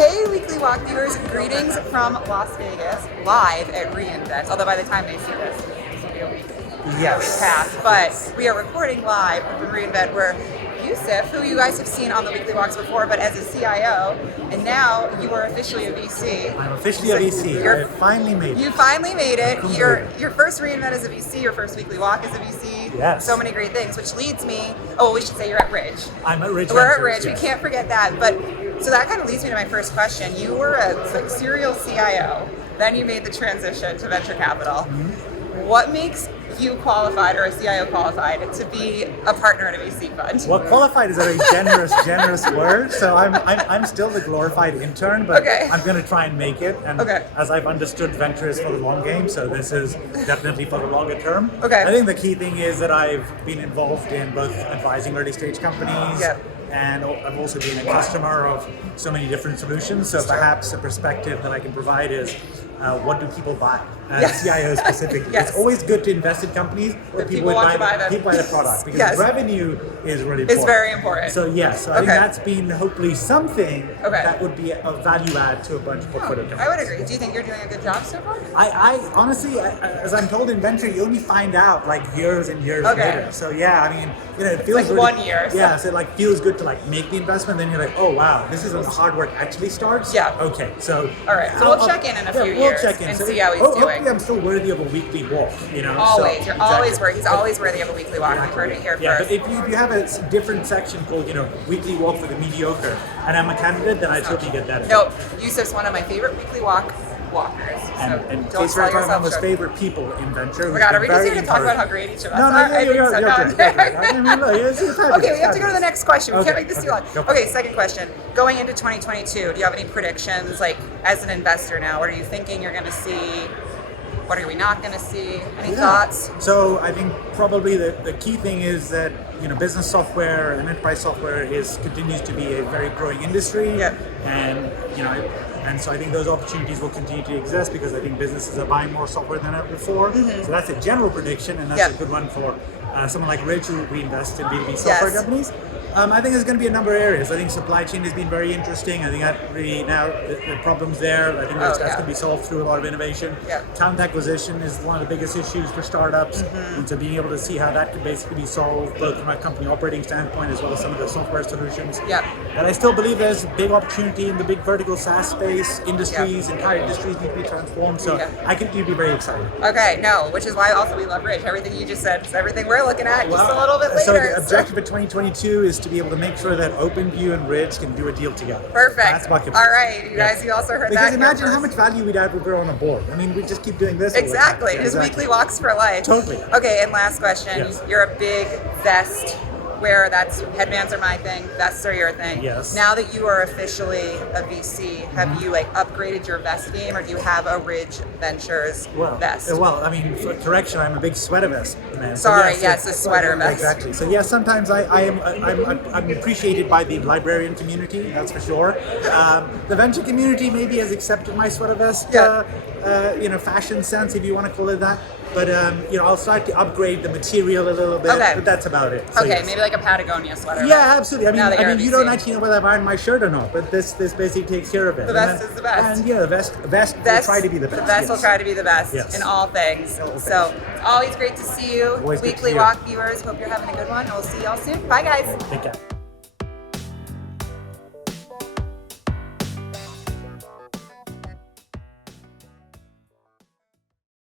Hey, Weekly Walk viewers, greetings from Las Vegas, live at reInvent. Although by the time they see this will be a week past. But we are recording live from reInvent where Yusuf, who you guys have seen on the Weekly Walks before, but as a CIO, and now you are officially a VC. I'm officially a VC. I finally made it. You finally made it. Your first reInvent as a VC, your first Weekly Walk as a VC. Yes. So many great things, which leads me. Oh, we should say you're at Ridge. I'm at Ridge. We're at Ventures, Ridge. yes. We can't forget that. But so that kind of leads me to my first question. You were a serial CIO, then you made the transition to venture capital. Mm-hmm. What makes you qualified or a CIO qualified to be a partner in a VC fund? Well, qualified is a very generous word. So I'm still the glorified intern, but Okay. I'm going to try and make it. And Okay. as I've understood, venture is for the long game, so this is definitely for the longer term. Okay. I think the key thing is that I've been involved in both advising early stage companies. Yep. And I've also been a customer of so many different solutions. So perhaps a perspective that I can provide is what do people buy? Yes. CIO specifically. Yes. It's always good to invest in companies where That people want to buy them. people buy the product because Yes. revenue is really important. It's very important. So yes, so I think Okay. that's been hopefully something Okay. that would be a value add to a bunch of portfolio companies. I would agree. Do you think you're doing a good job so far? I honestly, as I'm told in venture, you only find out like years and years Okay. later. So yeah, I mean, it feels like really, 1 year, so- Yeah, so it like feels good to like make the investment. Then you're like, oh wow, this is when the hard work actually starts. Yeah. Okay, so All right, so we'll check in a few we'll years check in. and So see how he's doing. Hopefully, I'm still worthy of a weekly walk. You know, Always. So, You're always exactly. worthy. He's always worthy of a weekly walk. We've heard it here Yeah, first. but if you have a different section called, weekly walk for the mediocre, and I'm a candidate, then I totally get that. No, Yusuf's one of my favorite weekly walkers. And So in don't case sell we're talking yourself about short. favorite people in venture. Oh my God, are we just here to talk about how great each of us No, are? no, I you're think so. good. No. You're good. I mean, look, it's fabulous, Okay, we have to go to the next question. We Okay, can't make this too long. go for Okay, it. second question. Going into 2022, do you have any predictions, like as an investor now? What are you thinking you're going to see? What are we not going to see? Any thoughts? So I think probably the key thing is that business software and enterprise software continues to be a very growing industry. Yep. And and so I think those opportunities will continue to exist because I think businesses are buying more software than ever before. Mm-hmm. So that's a general prediction, and that's Yep. a good one for someone like Ridge, who we invest in B2B software Yes. companies. I think there's going to be a number of areas. I think supply chain has been very interesting. I think that really now the problems there, I think that's going to be solved through a lot of innovation. Yeah. Talent acquisition is one of the biggest issues for startups, and so being able to see how that could basically be solved both from a company operating standpoint as well as some of the software solutions. Yeah. And I still believe there's big opportunity in the big vertical SaaS space. Entire industries need to be transformed. So Yeah. I continue to be very excited. Okay, no, which is why also we love Ridge. Everything you just said is everything we're looking at just a little bit So later. the objective for 2022 is to be able to make sure that OpenView and Ridge can do a deal together. Perfect. That's bucket All list. right, you guys, you also heard Because that. here imagine how first. much value we'd add if we were on a board. I mean, we just keep doing this. all the time. Exactly. Yeah, Just exactly. weekly walks for life. Totally. Okay, and last question. Yes. You're a big vest wearer. That's headbands are my thing. Vests are your thing. Yes. Now that you are officially a VC, have you upgraded your vest game, or do you have a Ridge Ventures vest? Well, I mean, for correction, I'm a big sweater vest man. So Sorry, yes, a sweater vest. Exactly. So yes, sometimes I'm appreciated by the librarian community. That's for sure. The venture community maybe has accepted my sweater vest, Yeah. fashion sense, if you want to call it that. But I'll start to upgrade the material a little bit. Okay. But that's about it. So Okay, yes. maybe like a Patagonia sweater. Yeah, absolutely. I Now that you're mean, a you VC. don't actually know whether I've ironed my shirt or not, but this basically takes care of it. The vest is the best. And the vest will try to be the best. The vest will yes. try to be the best Yes. in all things. All things. So it's always great to see you. Always good to Weekly see you. Walk viewers, hope you're having a good one. And we'll see y'all soon. Bye, guys. Take care.